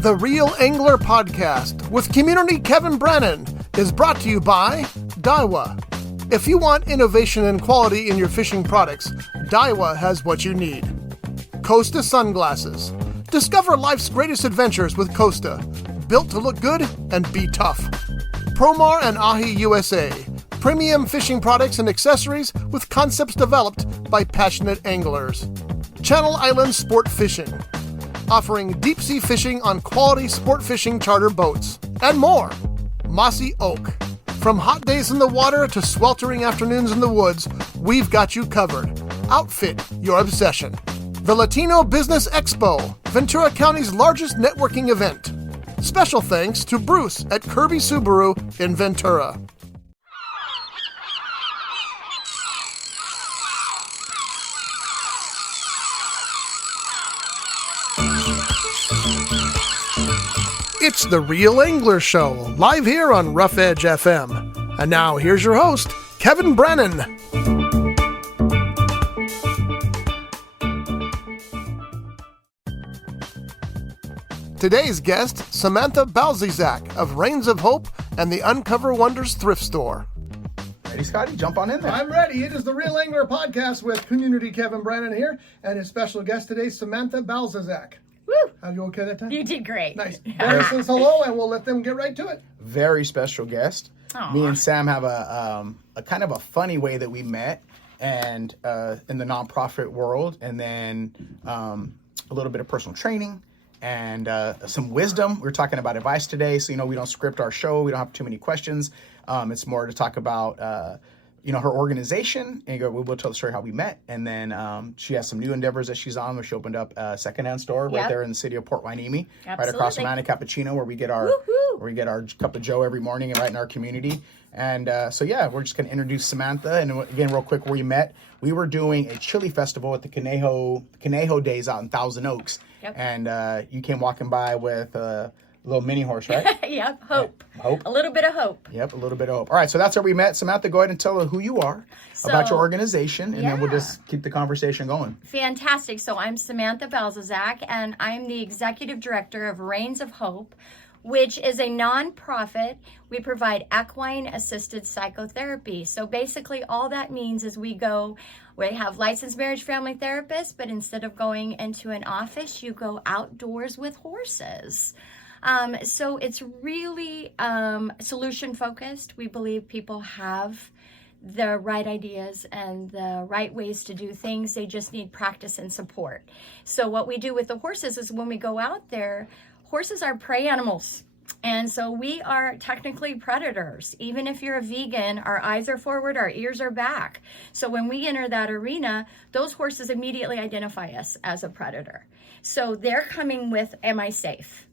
The Real Angler Podcast with community Kevin Brannon is brought to you by Daiwa. If you want innovation and quality in your fishing products, Daiwa has what you need. Costa Sunglasses. Discover life's greatest adventures with Costa. Built to look good and be tough. Promar and Ahi USA. Premium fishing products and accessories with concepts developed by passionate anglers. Channel Island Sport Fishing. Offering deep-sea fishing on quality sport fishing charter boats. And more. Mossy Oak. From hot days in the water to sweltering afternoons in the woods, we've got you covered. Outfit your obsession. The Latino Business Expo, Ventura County's largest networking event. Special thanks to Bruce at Kirby Subaru in Ventura. It's the Real Angler Show, live here on Rough Edge FM. And now, here's your host, Kevin Brannon. Today's guest, Samantha Balcezak of Reins of Hope and the Uncover Wonders Thrift Store. Ready, Scotty? Jump on in there. I'm ready. It is the Real Angler Podcast with community Kevin Brannon here, and his special guest today, Samantha Balcezak. Woo! Are you okay that time? You did great. Nice. Barry says hello, and we'll let them get right to it. Very special guest. Aww. Me and Sam have a kind of a funny way that we met, and in the nonprofit world, and then a little bit of personal training and some wisdom. We're talking about advice today, so we don't script our show. We don't have too many questions. It's more to talk about her organization, and we'll tell the story how we met. And then she has some new endeavors that she's on, where she opened up a secondhand store right there in the city of Port Hueneme, right across from Manna Cappuccino, where we get our cup of Joe every morning, and right in our community. And we're just gonna introduce Samantha. And again, real quick, where we met, we were doing a chili festival at the Conejo Days out in Thousand Oaks. Yep. And you came walking by with a little mini horse, right? Yep, hope. Hope. A little bit of hope. Yep, a little bit of hope. All right, so that's where we met. Samantha, go ahead and tell her who you are, about your organization, and then we'll just keep the conversation going. Fantastic. So I'm Samantha Balcezak, and I'm the executive director of Reins of Hope, which is a nonprofit. We provide equine-assisted psychotherapy. So basically all that means is we have licensed marriage family therapists, but instead of going into an office, you go outdoors with horses. So it's really solution focused. We believe people have the right ideas and the right ways to do things. They just need practice and support. So what we do with the horses is when we go out there, horses are prey animals. And so we are technically predators. Even if you're a vegan, our eyes are forward, our ears are back. So when we enter that arena, those horses immediately identify us as a predator. So they're coming with, am I safe?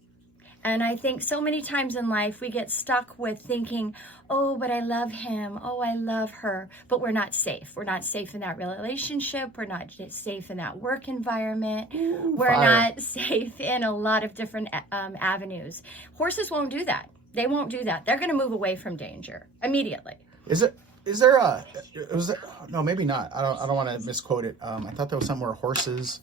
And I think so many times in life we get stuck with thinking, oh, but I love him. Oh, I love her. But we're not safe. We're not safe in that relationship. We're not safe in that work environment. We're not safe in a lot of different avenues. Horses won't do that. They won't do that. They're going to move away from danger immediately. No, maybe not. I don't want to misquote it. I thought there was somewhere horses.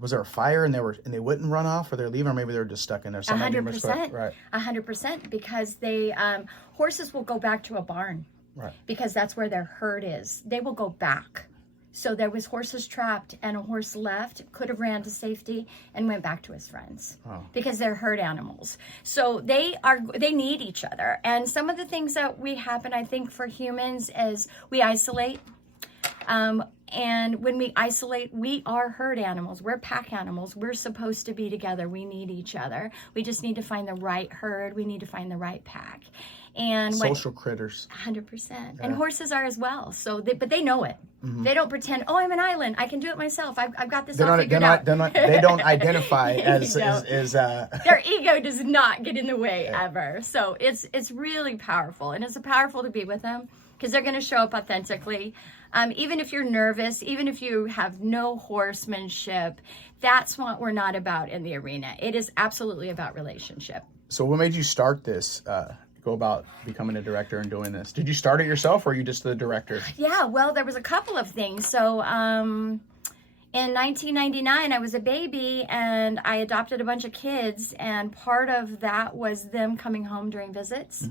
Was there a fire and they wouldn't run off, or they're leaving, or maybe they're just stuck in there? 100%. Right. 100%, because horses will go back to a barn. Right. Because that's where their herd is. They will go back. So there was horses trapped, and a horse left, could have ran to safety, and went back to his friends. Oh. Because they're herd animals. So they need each other. And some of the things that happen, I think, for humans is we isolate. And when we isolate, we are herd animals. We're pack animals. We're supposed to be together. We need each other. We just need to find the right herd. We need to find the right pack. And social critters. 100%. Yeah. And horses are as well. So, but they know it. Mm-hmm. They don't pretend, oh, I'm an island. I can do it myself. I've got this all figured out. They don't identify as Their ego does not get in the way ever. So it's really powerful. And it's powerful to be with them, because they're going to show up authentically. Even if you're nervous, even if you have no horsemanship, that's what we're not about in the arena. It is absolutely about relationship. So what made you start this, go about becoming a director and doing this? Did you start it yourself, or are you just the director? Yeah, well, there was a couple of things. So In 1999, I was a baby and I adopted a bunch of kids, and part of that was them coming home during visits.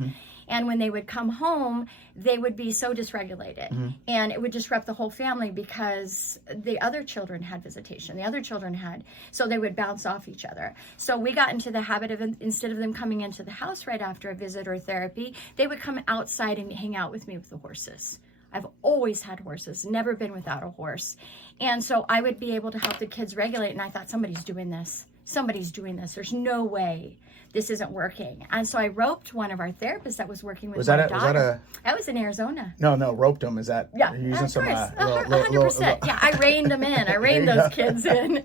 And when they would come home, they would be so dysregulated, and it would disrupt the whole family because the other children had visitation. The other children had, so they would bounce off each other. So we got into the habit of, instead of them coming into the house right after a visit or therapy, they would come outside and hang out with me with the horses. I've always had horses, never been without a horse. And so I would be able to help the kids regulate. And I thought, somebody's doing this. Somebody's doing this. There's no way this isn't working. And so I roped one of our therapists that was working with my daughter. That was in Arizona. No, roped them. Is that? Yeah, you're using of some, course. 100%. Yeah, I reined them in. I reined those kids in.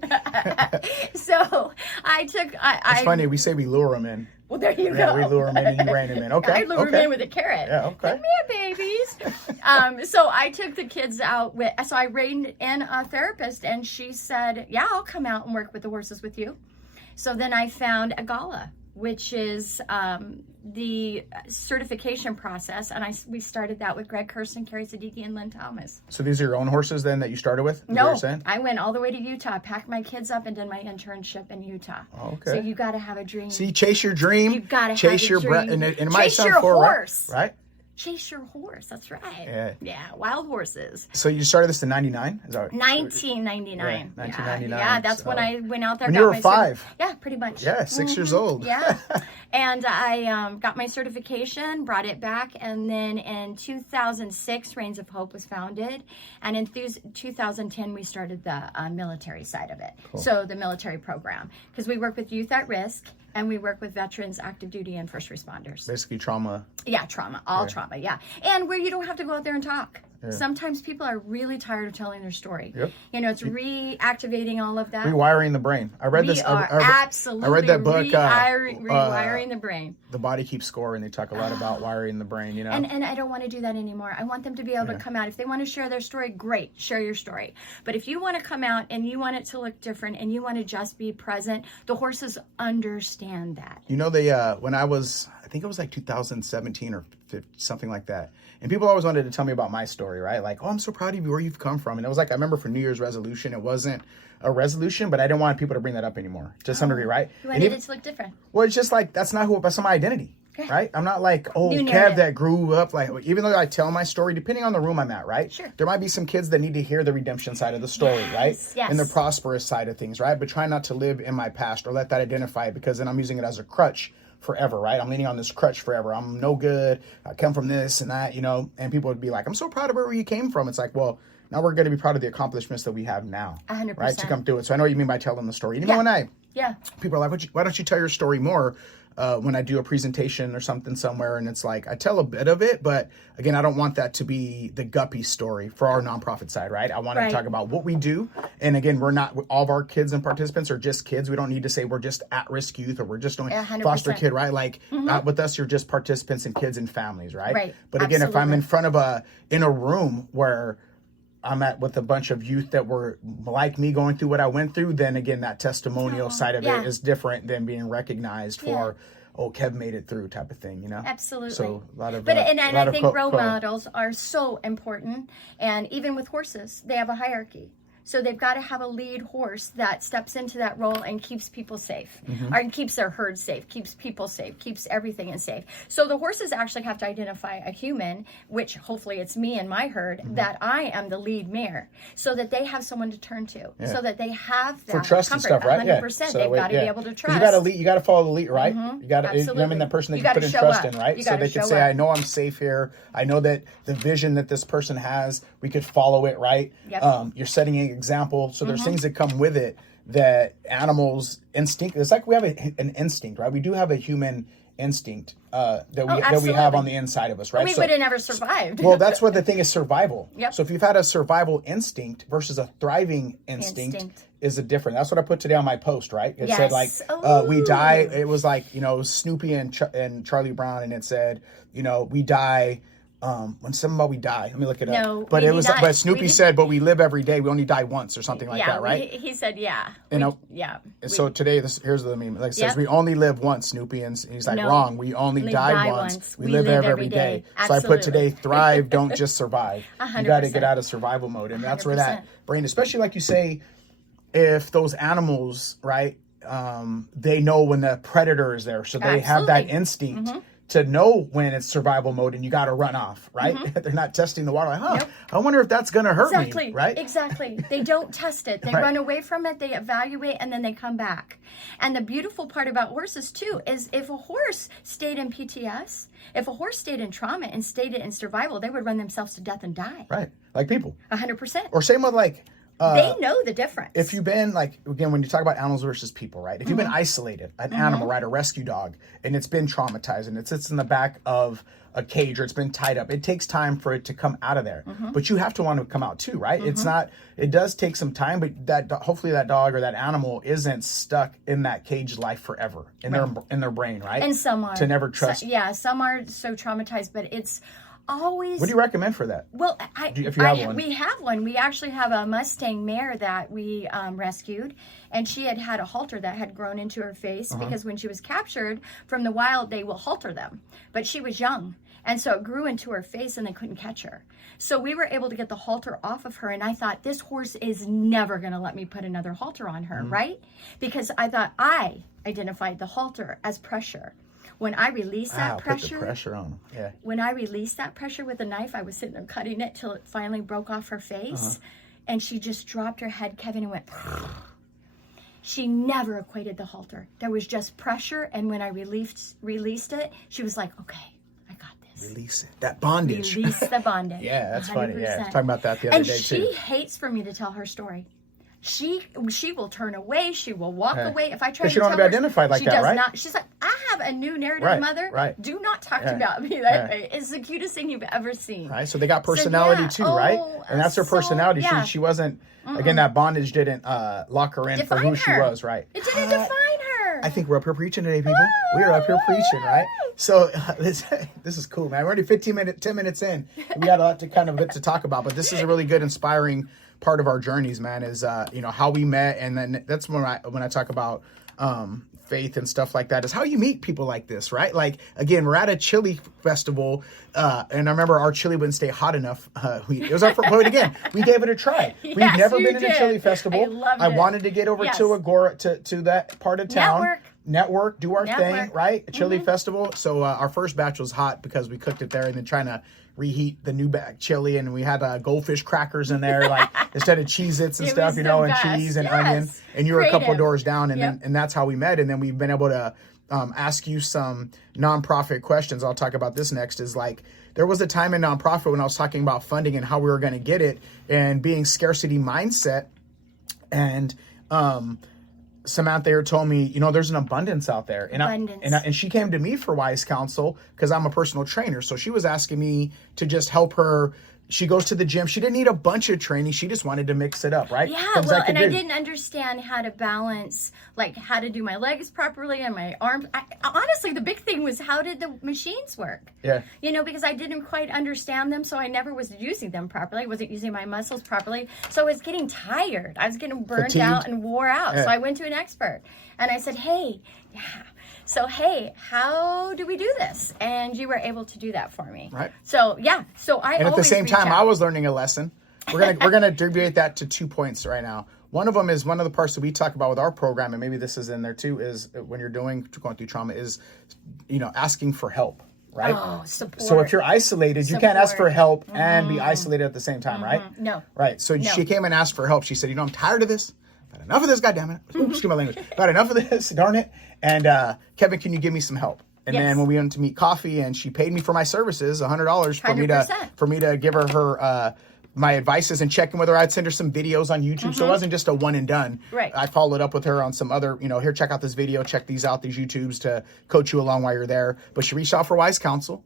So I took... It's funny. We say we lure them in. Well, there you go. Yeah, we lure them in and you rein them in. Okay. I lure them in with a carrot. Yeah, okay. Come here, babies. So I took the kids out with... So I reined in a therapist, and she said, yeah, I'll come out and work with the horses with you. So then I found a gala, which is the certification process, and we started that with Greg Kirsten, Carrie Siddiqui, and Lynn Thomas. So these are your own horses then that you started with? No, I went all the way to Utah, packed my kids up, and did my internship in Utah. Okay. So you got to have a dream. See, chase your dream. You got to chase have your a dream. And it chase might sound your for horse. Right? Chase your horse. That's right. Yeah. Wild horses. So you started this in 99? Is that right? 1999. Yeah, 1999. Yeah, that's when I went out there. When you were 5. Yeah, pretty much. Yeah, 6 years old. Yeah. And I got my certification, brought it back, and then in 2006, Reins of Hope was founded. And in 2010, we started the military side of it. Cool. So the military program. Because we work with youth at risk, and we work with veterans, active duty, and first responders. Basically trauma. Yeah, trauma. All trauma, yeah. And where you don't have to go out there and talk. Yeah. Sometimes people are really tired of telling their story. Yep. You know, it's reactivating all of that. Rewiring the brain. I read this. Absolutely. I read that book. Rewiring the brain. The Body Keeps Score, and they talk a lot about wiring the brain. You know. And I don't want to do that anymore. I want them to be able to come out. If they want to share their story, great, share your story. But if you want to come out and you want it to look different and you want to just be present, the horses understand that. You know, they when I think it was like 2017 or 15, something like that. And people always wanted to tell me about my story, right? Like, oh, I'm so proud of you, where you've come from. And it was like, I remember for New Year's resolution, it wasn't a resolution, but I didn't want people to bring that up anymore to some degree, right? You wanted it to look different. Well, it's just like, that's not my identity, right? I'm not like, New Kev narrative. that grew up, like, even though I tell my story, depending on the room I'm at, right? Sure. There might be some kids that need to hear the redemption side of the story, right? Yes. And the prosperous side of things, right? But try not to live in my past or let that identify, because then I'm using it as a crutch forever, right? I'm leaning on this crutch forever. I'm no good. I come from this and that, you know, and people would be like, I'm so proud of where you came from. It's like, well, now we're going to be proud of the accomplishments that we have now. 100%. Right? To come through it. So I know what you mean by telling the story. Even when people are like, why don't you tell your story more? When I do a presentation or something somewhere, and it's like, I tell a bit of it, but again, I don't want that to be the guppy story for our nonprofit side, right? I want to talk about what we do. And again, we're not, all of our kids and participants are just kids. We don't need to say we're just at-risk youth or we're just doing 100%. foster kid, right? Like with us, you're just participants and kids and families, right? Right. But again, if I'm in front of in a room where I'm at with a bunch of youth that were like me going through what I went through, then again, that testimonial side of it is different than being recognized for, oh, Kev made it through type of thing, you know? Absolutely. So a lot of, and I think role models are so important. And even with horses, they have a hierarchy. So they've got to have a lead horse that steps into that role and keeps people safe, or keeps their herd safe, keeps people safe, keeps everything in safe. So the horses actually have to identify a human, which hopefully it's me and my herd, that I am the lead mare, so that they have someone to turn to, so that they have that for trust comfort, and stuff, right? 100%. So they've got to be able to trust. You got to lead. You got to follow the lead, right? You got to. I mean, the person that you put in trust in, right? So they can say, "I know I'm safe here. I know that the vision that this person has, we could follow it, right? Yep. You're setting an example." So there's things that come with it that animals instinct. It's like we have an instinct, right? We do have a human instinct that we have on the inside of us, right? We would have never survived. Well, that's what the thing is, survival. Yep. So if you've had a survival instinct versus a thriving instinct is a different. That's what I put today on my post, right? It said like we die. It was like, you know, Snoopy and Charlie Brown, and it said, you know, we die. When something about we die, let me look it up. But it was, but Snoopy said, but we live every day. We only die once, or something like that, right? He said, And so today, here's the meme. Like it says, we only live once, Snoopy, and he's like, wrong. We only die once. We live every day. So I put today, thrive, don't just survive. You got to get out of survival mode, and that's where that brain, especially like you say, if those animals, right, they know when the predator is there. So they have that instinct to know when it's survival mode and you got to run off, right? They're not testing the water. Like, I wonder if that's going to hurt me, right? Exactly. They don't test it. They run away from it, they evaluate, and then they come back. And the beautiful part about horses, too, is if a horse stayed in PTS, if a horse stayed in trauma and stayed in survival, they would run themselves to death and die. Right. Like people. 100%. Or same with like... they know the difference. If you've been, like, again, when you talk about animals versus people, right? If you've been isolated, an animal, right, a rescue dog, and it's been traumatized and it sits in the back of a cage or it's been tied up, it takes time for it to come out of there. But you have to want to come out too, right? It's not, it does take some time, but that hopefully that dog or that animal isn't stuck in that cage life forever in their brain, right? And some are. To never trust. Some are so traumatized, but it's always... What do you recommend for that? Well, if you have one. We have one. We actually have a Mustang mare that we rescued, and she had a halter that had grown into her face because when she was captured from the wild, they will halter them. But she was young, and so it grew into her face, and they couldn't catch her. So we were able to get the halter off of her, and I thought, this horse is never going to let me put another halter on her, right? Because I thought I identified the halter as pressure. When I released that pressure, put the pressure on them. Yeah. When I released that pressure with a knife, I was sitting there cutting it till it finally broke off her face, and she just dropped her head, Kevin, and went. She never equated the halter. There was just pressure, and when I released it, she was like, "Okay, I got this." Release it. That bondage. Release the bondage. Yeah, that's 100%. funny. Yeah, I was talking about that the other day too. And she hates for me to tell her story. She will turn away. She will walk away. If I try to she don't tell be her, identified like she that, does right? not. She's like, I have a new narrative, mother. Right. Do not talk about me that way. It's the cutest thing you've ever seen. Right. So they got personality too, right? And that's her personality. She wasn't. Again, that bondage didn't lock her in Define for who she was, right? It didn't define her. I think we're up here preaching today, people. We are up here preaching, right? So this is cool, man. We're already 10 minutes in. We got a lot to talk about, but this is a really good, inspiring part of our journeys, man, is how we met. And then that's when I talk about faith and stuff like that, is how you meet people like this, right? Like, again, we're at a chili festival, and I remember our chili wouldn't stay hot enough. It was our first, but again, we gave it a try. Yes, We've never been did. in a chili festival. I wanted to get over to Agora, to that part of town. Network, do our thing, right? A chili festival. So our first batch was hot because we cooked it there, and then trying to reheat the new batch chili, and we had goldfish crackers in there, like instead of Cheez-Its and stuff, and cheese and onion. And you were a couple of doors down, and then and that's how we met. And then we've been able to ask you some nonprofit questions. I'll talk about this next. Is like, there was a time in nonprofit when I was talking about funding and how we were going to get it, and being scarcity mindset, and Samantha here told me, there's an abundance out there. And she came to me for wise counsel because I'm a personal trainer. So she was asking me to just help her. She goes to the gym. She didn't need a bunch of training. She just wanted to mix it up, right? Yeah, I didn't understand how to balance, like how to do my legs properly and my arms. Honestly, the big thing was, how did the machines work? Yeah. Because I didn't quite understand them, so I never was using them properly. I wasn't using my muscles properly. So I was getting tired. I was getting burned out and wore out. Yeah. So I went to an expert, and I said, hey, how do we do this? And you were able to do that for me. Right. So I and at the same time, I was learning a lesson. We're gonna deviate that to 2 points right now. One of them is one of the parts that we talk about with our program, and maybe this is in there too, is when you're going through trauma, is asking for help. Right. Oh, support. So if you're isolated, you can't ask for help and be isolated at the time, right? No. Right. So she came and asked for help. She said, I'm tired of this. Got enough of this, goddammit. Excuse my language. Got enough of this, darn it. And Kevin, can you give me some help? And then when we went to meet coffee, and she paid me for my services, $100 for me to give her my advices and check in with her. I'd send her some videos on YouTube. So it wasn't just a one and done. Right. I followed up with her on some other, here, check out this video, check these out, these YouTubes, to coach you along while you're there. But she reached out for wise counsel.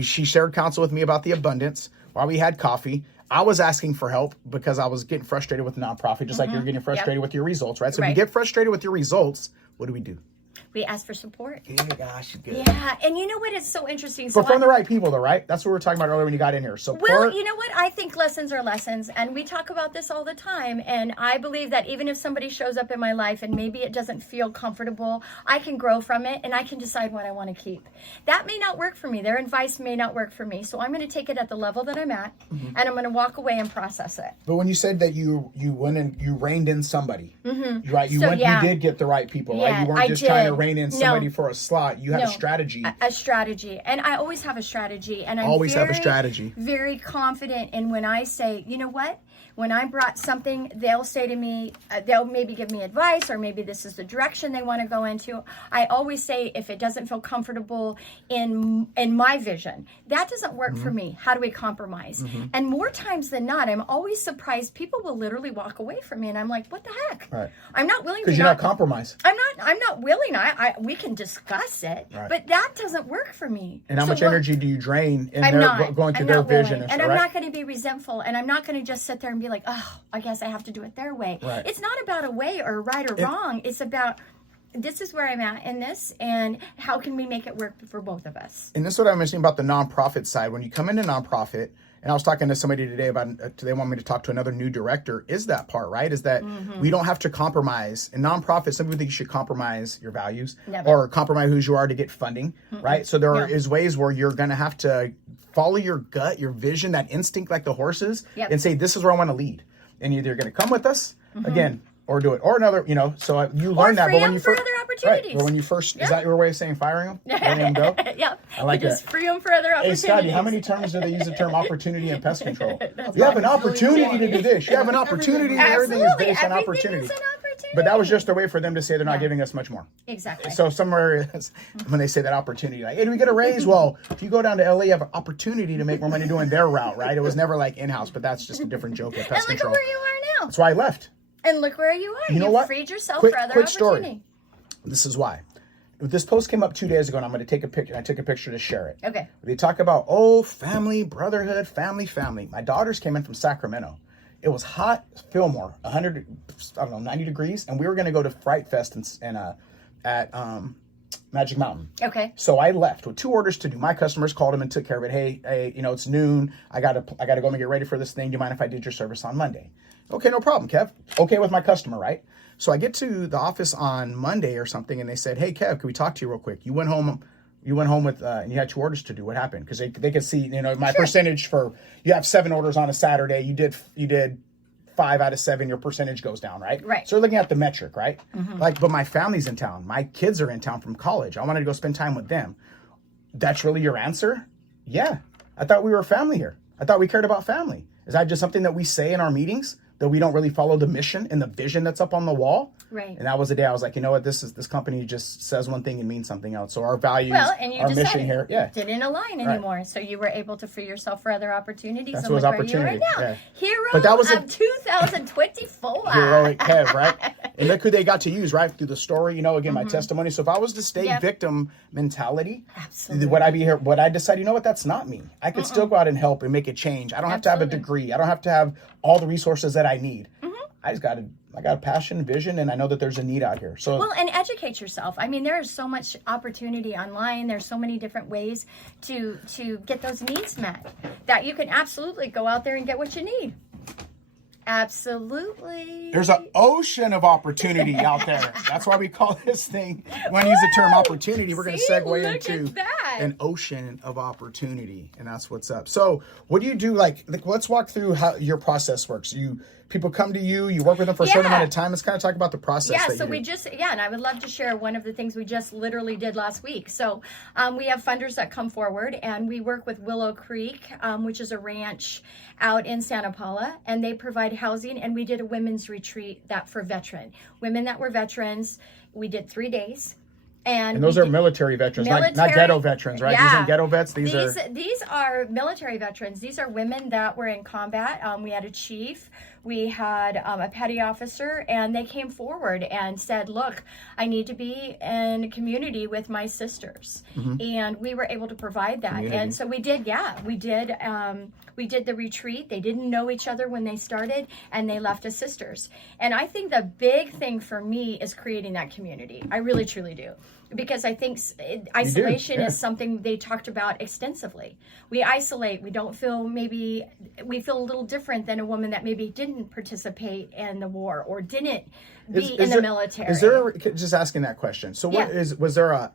She shared counsel with me about the abundance while we had coffee. I was asking for help because I was getting frustrated with nonprofit, just like you're getting frustrated with your results, right? So if you get frustrated with your results, what do? We ask for support. Yeah, gosh, good. Yeah, and you know what? It's so interesting. But from the right people, though, right? That's what we were talking about earlier when you got in here. Support. Well, you know what? I think lessons are lessons, and we talk about this all the time. And I believe that even if somebody shows up in my life and maybe it doesn't feel comfortable, I can grow from it, and I can decide what I want to keep. That may not work for me. Their advice may not work for me. So I'm going to take it at the level that I'm at, and I'm going to walk away and process it. But when you said that you went and you reined in somebody, right? You So, went, yeah. you did get the right people, right? Yeah, You weren't I just trying to did. rein in No. somebody for a slot. You had a strategy. A strategy. And I always have a strategy. And I'm Always have a very, strategy. very confident in when I say, you know what? When I brought something, they'll say to me, they'll maybe give me advice, or maybe this is the direction they want to go into. I always say, if it doesn't feel comfortable in my vision, that doesn't work for me. How do we compromise? And more times than not, I'm always surprised. People will literally walk away from me, and I'm like, what the heck? Right. I'm not willing to. Because you're not compromised. I'm not willing. We can discuss it, Right. but that doesn't work for me. And how So much what- energy do you drain in I'm their not going through I'm their not vision? willing. And And stuff, I'm right? not going to be resentful, and I'm not going to just sit there and be like, oh, I guess I have to do it their way. Right. It's not about a way or right or wrong. It's about, this is where I'm at in this, and how can we make it work for both of us? And this is what I'm mentioning about the nonprofit side. When you come into nonprofit, and I was talking to somebody today about, they want me to talk to another new director, is that part, right? Is that we don't have to compromise. In nonprofit, some people think you should compromise your values Never. or compromise who you are to get funding, right? So there is ways where you're going to have to follow your gut, your vision, that instinct like the horses, Yep. and say, this is where I want to lead. And either you're going to come with us, again, or do it. Or another, so you learn that. free But when them you for first, other right, opportunities. but when you first, is that your way of saying firing them? Letting them go? Yep. I like You just that. free them for other Hey, opportunities. Scotty, how many terms do they use the term opportunity and pest control? You have an opportunity to do this. You have an opportunity. Everything is Absolutely. based on Everything opportunity. is an opportunity. But that was just a way for them to say they're not giving us much more. Exactly. So somewhere, when they say that opportunity, like, hey, do we get a raise? Well, if you go down to LA, you have an opportunity to make more money doing their route, right? It was never like in-house, but that's just a different joke at and pest look control. at where you are now. That's why I left. And look where you are. You know what? Freed yourself Quick- for other quick story. opportunity. This is why. This post came up 2 days ago, and I'm going to take a picture. I took a picture to share it. Okay. They talk about, family, brotherhood, family. My daughters came in from Sacramento. It was hot, Fillmore, 90 degrees, and we were going to go to Fright Fest at Magic Mountain. Okay. So I left with 2 orders to do. My customers called them and took care of it. Hey, it's noon. I gotta go and get ready for this thing. Do you mind if I did your service on Monday? Okay, no problem, Kev. Okay with my customer, right? So I get to the office on Monday or something, and they said, "Hey, Kev, can we talk to you real quick? You went home with and you had 2 orders to do. What happened?" Because they could see, my percentage for, you have 7 orders on a Saturday. You did 5 out of 7, your percentage goes down, right? Right. So we're looking at the metric, right? But my family's in town. My kids are in town from college. I wanted to go spend time with them. That's really your answer? Yeah. I thought we were a family here. I thought we cared about family. Is that just something that we say in our meetings, that we don't really follow the mission and the vision that's up on the wall? Right. And that was the day I was like, you know what, this company just says one thing and means something else. So our values, and you our decided mission here, yeah. didn't align anymore. So you were able to free yourself for other opportunities. That's and what look was where you are opportunity, now. yeah. Hero But that was of 2024. Heroic Kev, right? And look who they got to use, right? Through the story, again, my testimony. So if I was to stay victim mentality, Absolutely. would I be here? Would I decide, you know what, that's not me. I could still go out and help and make a change. I don't have to have a Absolutely. degree. I don't have to have all the resources that I need. I got a passion, vision, and I know that there's a need out here. So Well, and educate yourself. I mean, there is so much opportunity online. There's so many different ways to get those needs met that you can absolutely go out there and get what you need. Absolutely. there's an ocean of opportunity out there. That's why we call this thing, when I use the term opportunity, we're going to See? segue Look into at that. an ocean of opportunity. And that's what's up. So what do you do? Like let's walk through how your process works. People come to you, you work with them for a certain amount of time. Let's kind of talk about the process. Yeah, that so you we do. just, and I would love to share one of the things we just literally did last week. So we have funders that come forward, and we work with Willow Creek, which is a ranch out in Santa Paula, and they provide housing, and we did a women's retreat for women that were veterans. We did 3 days. And those are military veterans, not ghetto veterans, right? Yeah. These aren't ghetto vets. These are military veterans. These are women that were in combat. We had a chief, we had a petty officer, and they came forward and said, look, I need to be in a community with my sisters. And we were able to provide that. Community. And so we did the retreat. They didn't know each other when they started, and they left as sisters. And I think the big thing for me is creating that community. I really, truly do. because I think isolation is something they talked about extensively. We isolate. We don't feel, maybe we feel a little different than a woman that maybe didn't participate in the war or didn't be in the military. Is there, just asking that question. So was there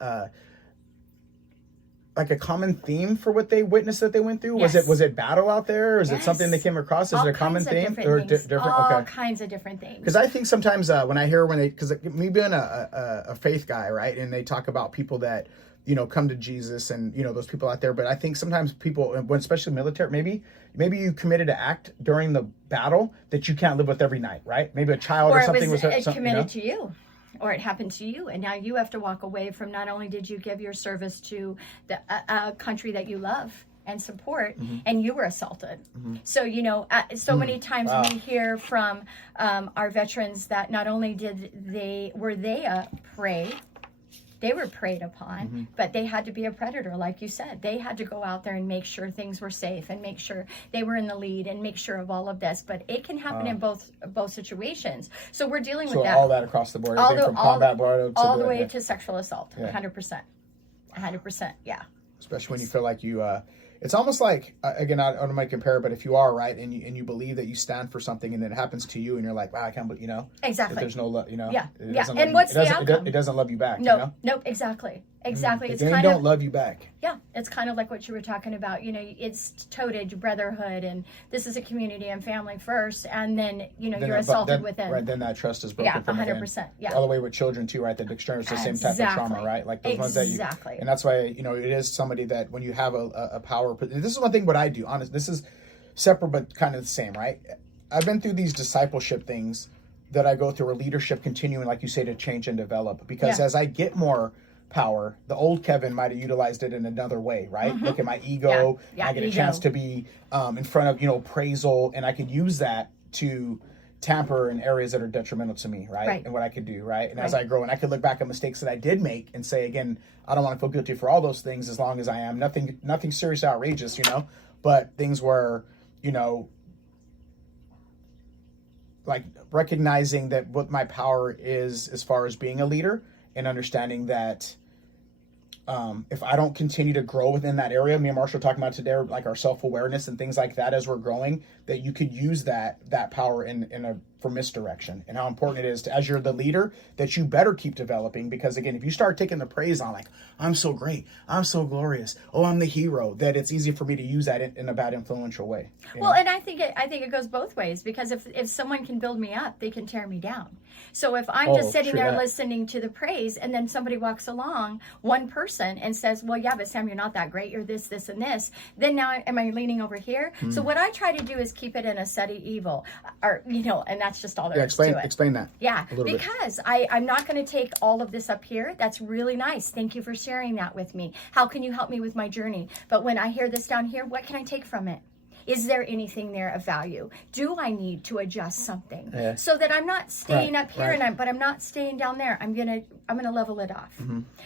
like a common theme for what they witnessed that they went through? Yes. Was it battle out there? Or is it something they came across? Is it a common theme? Or different? All kinds of different things. Because I think sometimes because me being a faith guy, right? And they talk about people that, come to Jesus and, those people out there. But I think sometimes people, when especially military, maybe you committed to act during the battle that you can't live with every night, right? Maybe a child or something was committed to you. Or it happened to you, and now you have to walk away from, not only did you give your service to the country that you love and support, and you were assaulted. So, many times we hear from our veterans that not only were they prey, they were preyed upon, but they had to be a predator, like you said. They had to go out there and make sure things were safe and make sure they were in the lead and make sure of all of this. But it can happen in both situations. So we're dealing with that. So all that across the board, everything from combat all the way to sexual assault, 100%. 100%, yeah. Especially when you feel like you... it's almost like, again, I don't want to compare, but if you are, right, and you believe that you stand for something and then it happens to you and you're like, wow, I can't believe, Exactly. There's no love, Yeah. And what's the outcome? It doesn't love you back, Nope, exactly. Exactly. It's kind of, don't love you back. Yeah, it's kind of like what you were talking about. It's toted brotherhood, and this is a community and family first, and then you're assaulted within. Right, then that trust is broken. Yeah, 100%. Yeah, all the way with children too, right? That experience the same type of trauma, right? Like those ones that you. And that's why it is somebody that when you have a power. This is one thing. What I do, honest. This is separate but kind of the same, right? I've been through these discipleship things that I go through, a leadership continuing, like you say, to change and develop. Because as I get more power, the old Kevin might have utilized it in another way, right? Look at my ego. I get a chance to be in front of appraisal, and I could use that to tamper in areas that are detrimental to me, right? And what I could do, right? And as I grow, and I could look back at mistakes that I did make and say, again, I don't want to feel guilty for all those things, as long as I am nothing serious, outrageous, but things where like recognizing that what my power is as far as being a leader, and understanding that if I don't continue to grow within that area, me and Marshall talking about today, like our self-awareness and things like that as we're growing, that you could use that power for misdirection, and how important it is to, as you're the leader, that you better keep developing. Because again, if you start taking the praise on, like, I'm so great, I'm so glorious, oh, I'm the hero, that it's easy for me to use that in a bad influential way. Well, and I think it goes both ways, because if someone can build me up, they can tear me down. So if I'm just sitting there listening to the praise, and then somebody walks along, one person, and says, well, yeah, but Sam, you're not that great, you're this, this, and this, then now am I leaning over here? So what I try to do is keep it in a steady evil, or and that's just all there is to it. Explain that. Yeah, because I'm not going to take all of this up here. That's really nice. Thank you for sharing that with me. How can you help me with my journey? But when I hear this down here, what can I take from it? Is there anything there of value? Do I need to adjust something so that I'm not staying up here but I'm not staying down there? I'm gonna level it off.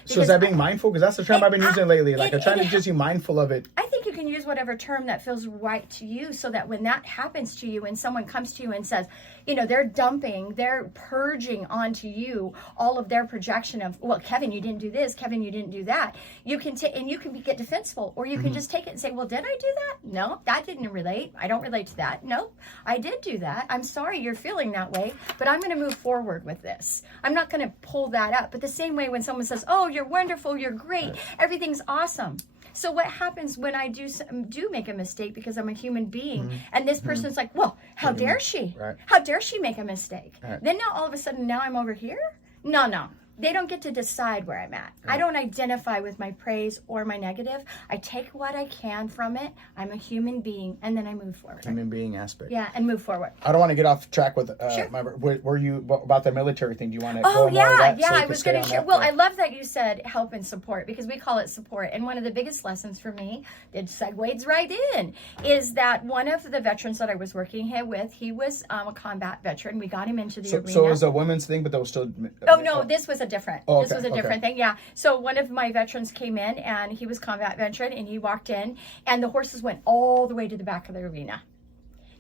So is that being mindful? Because that's the term I've been using lately. Like I'm trying to just be mindful of it. I think you can use whatever term that feels right to you, so that when that happens to you, and someone comes to you and says, they're purging onto you all of their projection of, well, Kevin, you didn't do this, Kevin, you didn't do that. You can get defensible, or you can just take it and say, well, did I do that? No, that didn't relate. I don't relate to that. Nope, I did do that. I'm sorry you're feeling that way, but I'm going to move forward with this. I'm not going to pull that up. But the same way when someone says, oh, you're wonderful, you're great, everything's awesome. So what happens when I do make a mistake, because I'm a human being, and this person's like, well, how dare she? Right. How dare she make a mistake? Right. Then now all of a sudden, now I'm over here? No. They don't get to decide where I'm at. Right. I don't identify with my praise or my negative. I take what I can from it. I'm a human being, and then I move forward. Human being aspect. Yeah, and move forward. I don't want to get off track with sure. were you about the military thing? Do you want to? Oh yeah. I was going to share. Well, I love that you said help and support, because we call it support. And one of the biggest lessons for me, it segues right in, is that one of the veterans that I was working here with, he was a combat veteran. We got him into the arena. So it was a women's thing, but there was still. Oh no, this was a different. Oh, okay, this was a different thing. Yeah. So one of my veterans came in, and he was combat veteran, and he walked in, and the horses went all the way to the back of the arena.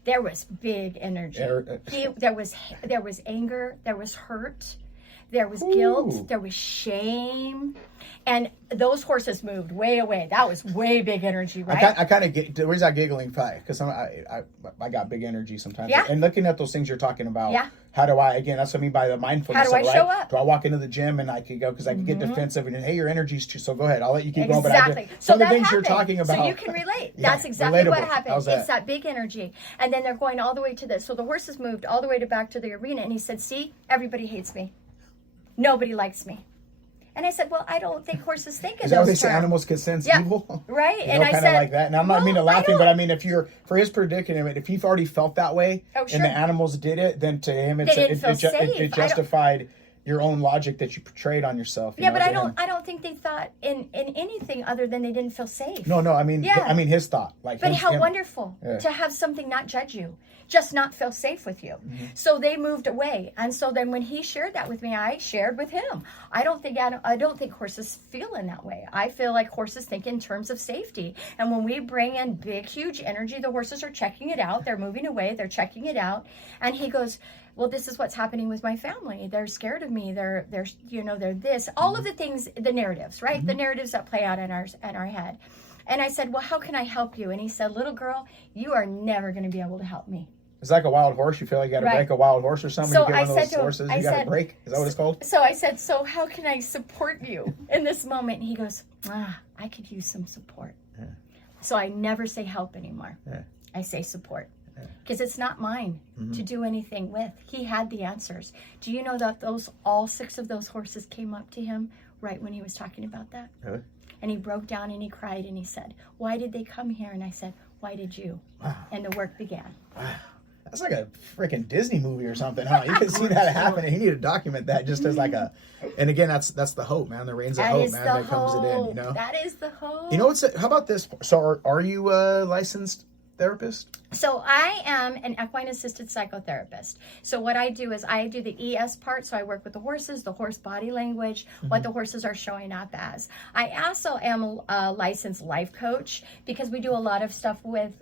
There was big energy. There was anger. There was hurt. There was guilt. There was shame. And those horses moved way away. That was way big energy, right? I kind of get, the reason I'm giggling, because I got big energy sometimes. Yeah. And looking at those things you're talking about, yeah. How do I, again, that's what I mean by the mindfulness. How do I right? show up? Do I walk into the gym and I could go, because I could get defensive and, hey, your energy's too, so go ahead. I'll let you keep going. But Exactly. some So of the that things happened. you're talking about. So you can relate. Yeah, That's exactly what relatable. happened. How's that? It's that big energy. And then they're going all the way to this. So the horses moved all the way back to the arena. And he said, see, everybody hates me. Nobody likes me. And I said, well, I don't think horses think in Is that what they those say? terms. Animals can sense Yeah. evil? Right. You And know, I kind said, of like that. And I'm not well, mean to I laughing, don't- but I mean, if you're, for his predicament, if you've already felt that way Oh, sure. and the animals did it, then to him, They didn't feel safe. it justified your own logic that you portrayed on yourself. You Yeah, know, but to I him. don't think they thought in anything other than they didn't feel safe. No, I mean, Yeah. I mean his thought. Like, But him- how him- wonderful Yeah. to have something not judge you, just not feel safe with you. So they moved away, and so then when he shared that with me, I shared with him. I don't think horses feel in that way. I feel like horses think in terms of safety, and when we bring in big, huge energy, the horses are checking it out. They're moving away. They're checking it out, and he goes, well, this is what's happening with my family. They're scared of me. They're this. All of the things, the narratives, right? The narratives that play out in our head. And I said, well, how can I help you? And he said, little girl, you are never going to be able to help me. It's like a wild horse. You feel like you got to Right. break a wild horse or something. So You get I one of said those to him, horses. I You got to said- break. Is that what it's called? So I said, so how can I support you in this moment? And he goes, I could use some support. Yeah. So I never say help anymore. Yeah. I say support. Because it's not mine to do anything with. He had the answers. Do you know that all 6 of those horses came up to him right when he was talking about that? Really? And he broke down and he cried and he said, why did they come here? And I said, why did you? Wow. And the work began. Wow. That's like a freaking Disney movie or something, huh? You can see that happening. You need to document that just as like a, and again, that's the hope, man. The reins of That hope, is man, the that comes it in, you hope. know? That is the hope. You know what's, how about this? So are you a licensed therapist? So I am an equine assisted psychotherapist. So what I do is I do the ES part. So I work with the horses, the horse body language, what the horses are showing up as. I also am a licensed life coach because we do a lot of stuff with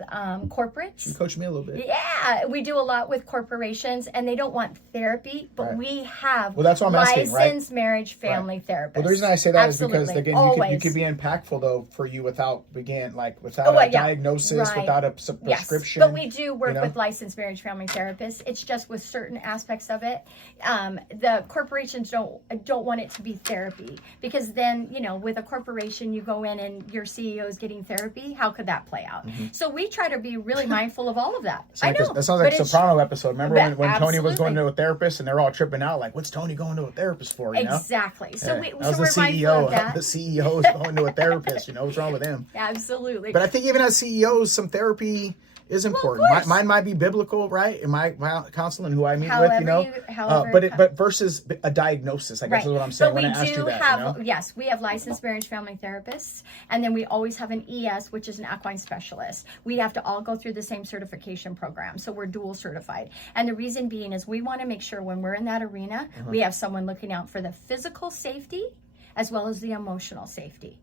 corporates. You coach me a little bit. Yeah, we do a lot with corporations and they don't want therapy, but Right. we have Well, that's what I'm asking, right? licensed marriage family therapists. Well, the reason I say that is because, Absolutely. again, Always. you could be impactful, though, for you without Oh, a yeah. diagnosis, Right. without a Yes, prescription. but we do work you know? with licensed marriage family therapists. It's just with certain aspects of it. The corporations don't want it to be therapy because then, with a corporation, you go in and your CEO is getting therapy. How could that play out? So we try to be really mindful of all of that. I know. That sounds like but a it's- Soprano episode. Remember when Tony was going Absolutely. to a therapist and they're all tripping out, like, what's Tony going to a therapist for, you know? Exactly. So, Yeah. we, That so was we're the mindful CEO. of that. The CEO is going to a therapist, what's wrong with him? Absolutely. But I think even as CEOs, some therapy is important. course. Mine might be biblical, right? In my counseling, who I meet However with, you know, you- however but versus a diagnosis, I guess is what I'm saying But when we I asked do you that. have, you know? yes, we have licensed marriage family therapists, and then we always have an ES, which is an equine specialist. We have to all go through the same certification program, so we're dual certified. And the reason being is we want to make sure when we're in that arena, we have someone looking out for the physical safety as well as the emotional safety.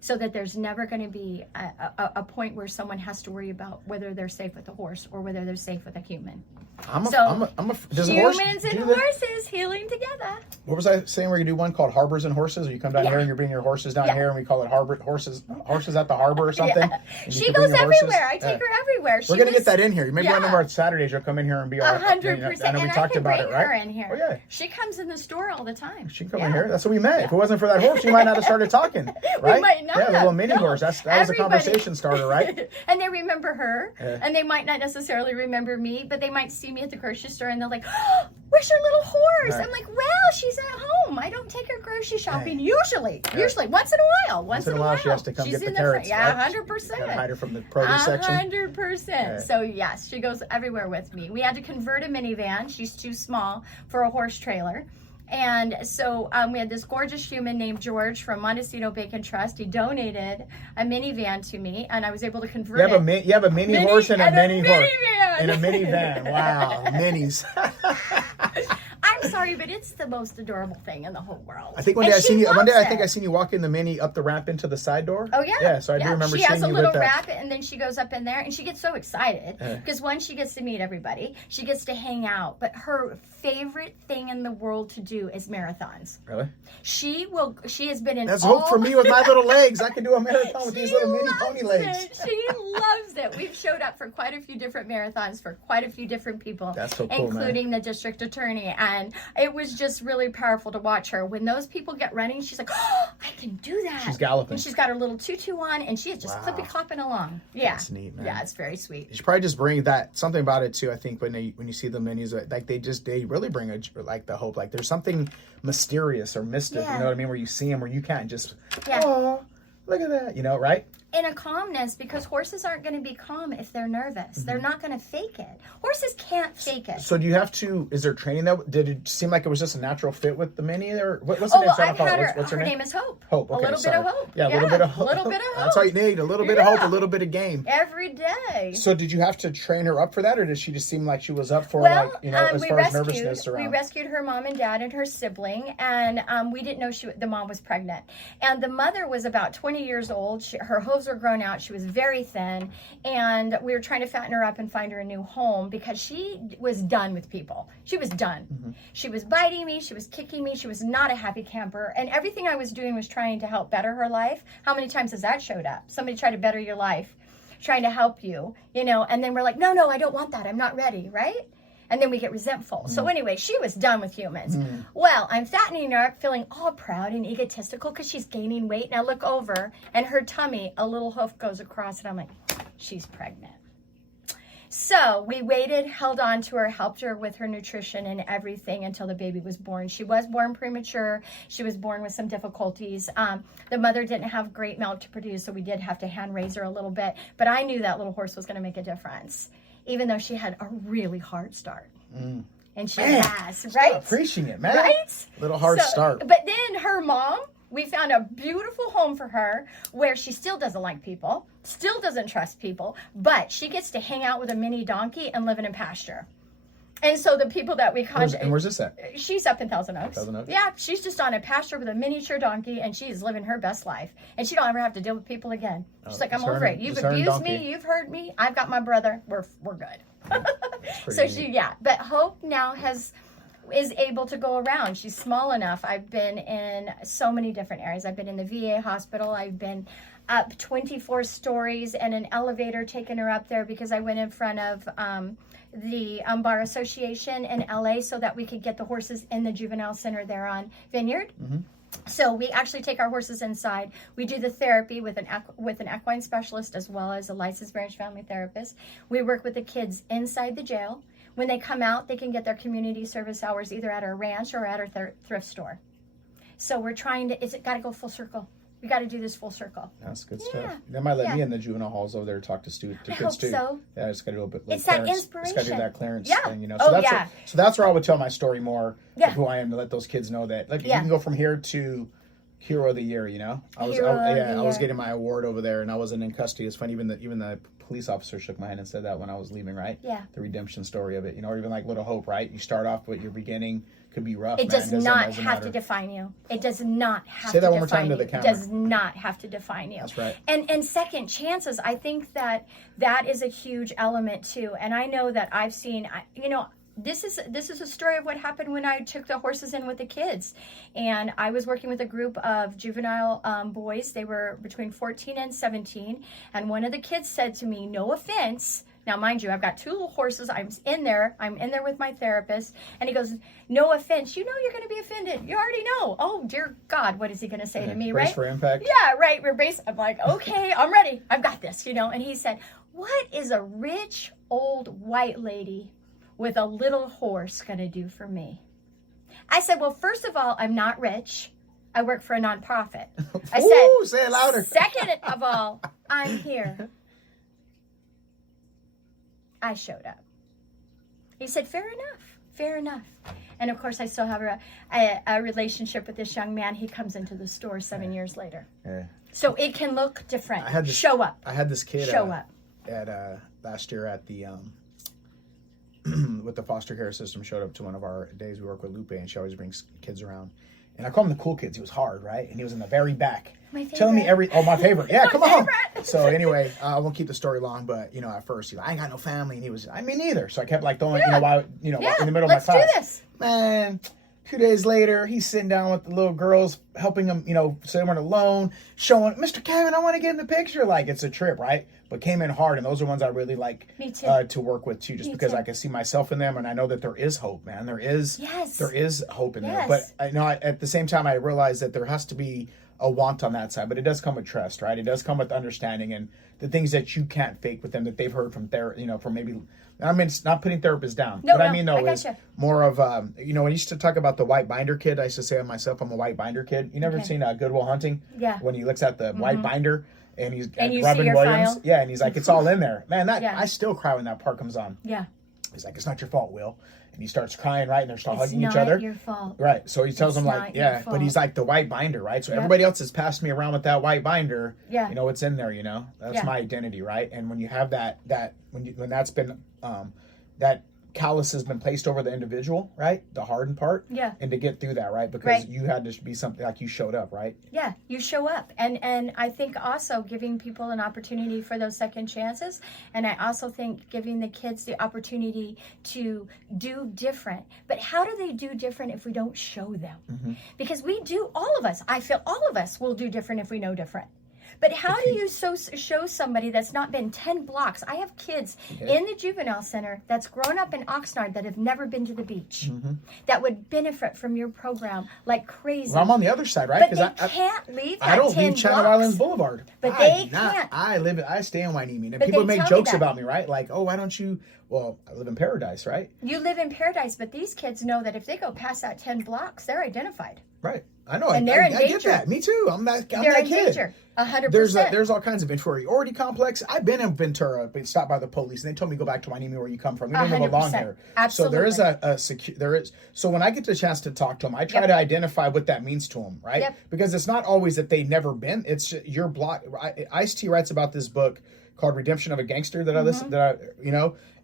So that there's never going to be a point where someone has to worry about whether they're safe with a horse or whether they're safe with a human. Does a horse Humans and do that? horses healing together. What was I saying? We're gonna do one called Harbors and Horses. Or you come down Yeah. here and you bring your horses down Yeah. here, and we call it horses at the harbor or something. Yeah. And you She can bring goes your horses. everywhere. I take her everywhere. We're gonna get that in here. Maybe one of Yeah. our Saturdays you'll come in here and be our 100%. I know we And I talked can about bring it, right? her in here. Oh yeah. She comes in the store all the time. She can come in here. That's what we met. If it wasn't for that horse, you might not have started talking, right? might not Yeah, the little have. mini No. horse. That was a Everybody. conversation starter, right? And they remember her, Yeah. and they might not necessarily remember me, but they might see me at the grocery store, and they're like, oh, "Where's your little horse?" Right. I'm like, "Well, she's at home. I don't take her grocery shopping usually. Usually, once in a while. Once in a while, she has to come she's get the in carrots. Yeah, right? 100%. Gotta hide her from the produce section. 100%. Yeah. So yes, she goes everywhere with me. We had to convert a minivan. She's too small for a horse trailer. And so we had this gorgeous human named George from Montesino Bacon Trust. He donated a minivan to me, and I was able to convert You it. have a mini horse and a mini horse. minivan. In a minivan. Wow, minis. I'm sorry, but it's the most adorable thing in the whole world. I think one day I seen you. One day I think I seen you walk in the Mini up the ramp into the side door. Oh yeah. Yeah. So I do remember she seeing has a you little with that. wrap, and then she goes up in there, and she gets so excited because one, she gets to meet everybody, she gets to hang out. But her favorite thing in the world to do is marathons. Really? She has been in. That's hope for me with my little legs. I can do a marathon with these little mini pony legs. She loves it. We've showed up for quite a few different marathons for quite a few different people. That's so cool, including the district attorney. And it was just really powerful to watch her. When those people get running, she's like, oh, I can do that. She's galloping. And she's got her little tutu on, and she is just clippy-clopping along. Yeah. That's neat, man. Yeah, it's very sweet. You should probably just bring that, something about it too. I think when you see the minis, like they really bring like the hope. Like there's something mysterious or mystic, you know what I mean? Where you see them, where you can't just, oh, look at that, right? In a calmness, because horses aren't going to be calm if they're nervous. They're not going to fake it. Horses can't fake it. So do you have to, is there training that, did it seem like it was just a natural fit with the Mini? Or what's the name? I've had her, her name is Hope. Hope, okay, a little bit of hope. Yeah, a little bit of hope. A little bit of hope. That's all you need, a little bit of hope, a little bit of game. Every day. So did you have to train her up for that, or did she just seem like she was up for as far as nervousness around? We rescued her mom and dad and her sibling, and we didn't know the mom was pregnant. And the mother was about 20 years old. Her hooves were grown out. She was very thin, and we were trying to fatten her up and find her a new home because she was done with people. She was done. She was biting me. She was kicking me. She was not a happy camper, and everything I was doing was trying to help better her life. How many times has that showed up? Somebody tried to better your life, trying to help you, and then we're like, no, I don't want that. I'm not ready, right? And then we get resentful. So anyway, she was done with humans. Well, I'm fattening her up, feeling all proud and egotistical because she's gaining weight. And I look over, and her tummy, a little hoof goes across, and I'm like, she's pregnant. So we waited, held on to her, helped her with her nutrition and everything until the baby was born. She was born premature. She was born with some difficulties. The mother didn't have great milk to produce, so we did have to hand raise her a little bit. But I knew that little horse was going to make a difference, even though she had a really hard start. And she has, right? Stop preaching it, man. Right? Little hard start. But then her mom, we found a beautiful home for her where she still doesn't like people, still doesn't trust people, but she gets to hang out with a mini donkey and live in a pasture. And so the people that we contact... And where's this at? She's up in Thousand Oaks. Thousand Oaks? Yeah, she's just on a pasture with a miniature donkey, and she's living her best life. And she don't ever have to deal with people again. She's like, I'm over it. You've abused me. You've hurt me. I've got my brother. We're good. So but Hope now is able to go around. She's small enough. I've been in so many different areas. I've been in the VA hospital. I've been up 24 stories in an elevator, taking her up there because I went in front of the Bar Association in LA so that we could get the horses in the juvenile center there on Vineyard. So we actually take our horses inside. We do the therapy with an equine specialist as well as a licensed marriage family therapist. We work with the kids inside the jail. When they come out, they can get their community service hours either at our ranch or at our thrift store. So we're trying to, it's got to go full circle. We got to do this full circle. That's good stuff. They might let me in the juvenile halls over there to talk to kids too. So. Yeah, I just got to do a bit. It's that inspiration. It's got to do that clearance thing, So that's where I would tell my story more of who I am, to let those kids know that you can go from here to Hero of the Year. I was getting my award over there, and I wasn't in custody. It's funny, even the police officer shook my hand and said that when I was leaving. Right? Yeah. The redemption story of it, or even like Little Hope. Right? You start off, but your beginning could be rough. It does not have to define you. It does not have to define you. Say that one more time to the camera. It does not have to define you. That's right. And second chances, I think that is a huge element too. And I know that I've seen, this is a story of what happened when I took the horses in with the kids. And I was working with a group of juvenile boys. They were between 14 and 17. And one of the kids said to me, no offense. Now, mind you, I've got two little horses. I'm in there with my therapist. And he goes, no offense. You know you're going to be offended. You already know. Oh, dear God, what is he going to say to me, brace right? for impact. Yeah, right. I'm like, okay, I'm ready. I've got this, And he said, what is a rich old white lady with a little horse going to do for me? I said, well, first of all, I'm not rich. I work for a nonprofit. I said, say it louder. Second of all, I'm here. I showed up. He said, fair enough. And of course, I still have a relationship with this young man. He comes into the store 7 years later. Yeah. So it can look different. Show up. I had this kid show up at last year at the with the foster care system showed up to one of our days. We work with Lupe, and she always brings kids around. And I call him the cool kids. He was hard, right? And he was in the very back. My favorite. Telling me my favorite. Yeah, come on. favorite. So anyway, I won't keep the story long, but, at first, I ain't got no family. And he was, I mean, neither. So I kept like throwing, while in the middle of my class. Let's do this. Man, 2 days later, he's sitting down with the little girls, helping them, someone alone, showing, Mr. Kevin, I want to get in the picture. Like, it's a trip, right? But came in hard, and those are ones I really like to work with, too, just because I can see myself in them, and I know that there is hope, man. There is hope in there. But I know at the same time, I realize that there has to be a want on that side, but it does come with trust, right? It does come with understanding and the things that you can't fake with them that they've heard from from maybe. I mean, it's not putting therapists down. No, what I mean, though, is gotcha. more of, when I used to talk about the white binder kid, I used to say of myself, I'm a white binder kid. You never seen Good Will Hunting? Yeah. When he looks at the white binder and he's you Robin see your Williams. file? Yeah, and he's like, it's all in there. Man, I still cry when that part comes on. Yeah. He's like, it's not your fault, Will. And he starts crying, right? And they're still hugging each It's other. not your fault. Right. So he tells them not your but he's like the white binder, right? So everybody else has passed me around with that white binder. Yeah. It's in there, That's my identity, right? And when you have that when that's been that callus has been placed over the individual, right? The hardened part. Yeah. And to get through that, right? Because you had to be something like you showed up, right? Yeah, you show up. And I think also giving people an opportunity for those second chances. And I also think giving the kids the opportunity to do different. But how do they do different if we don't show them? Mm-hmm. Because I feel all of us will do different if we know different. But how do you show somebody that's not been 10 blocks? I have kids in the juvenile center that's grown up in Oxnard that have never been to the beach, that would benefit from your program like crazy. Well, I'm on the other side, right? But they can't leave that I don't 10 leave Channel blocks. Islands Boulevard. But they can't. I stay in Wainimi. And But people they make tell me jokes that. about me, right? Like, oh, why don't you... Well, I live in paradise, right? You live in paradise, but these kids know that if they go past that 10 blocks, they're identified. Right. I know. And they're in I danger. get that. Me too. I'm that kid. They're in danger. 100%. There's all kinds of inferiority complex. I've been in Ventura, been stopped by the police, and they told me go back to Wainimi where you come from. You don't even belong 100%. here. Absolutely. So there is. So when I get the chance to talk to them, I try to identify what that means to them, right? Yep. Because it's not always that they've never been. It's your block. Ice-T writes about this book called Redemption of a Gangster that I listen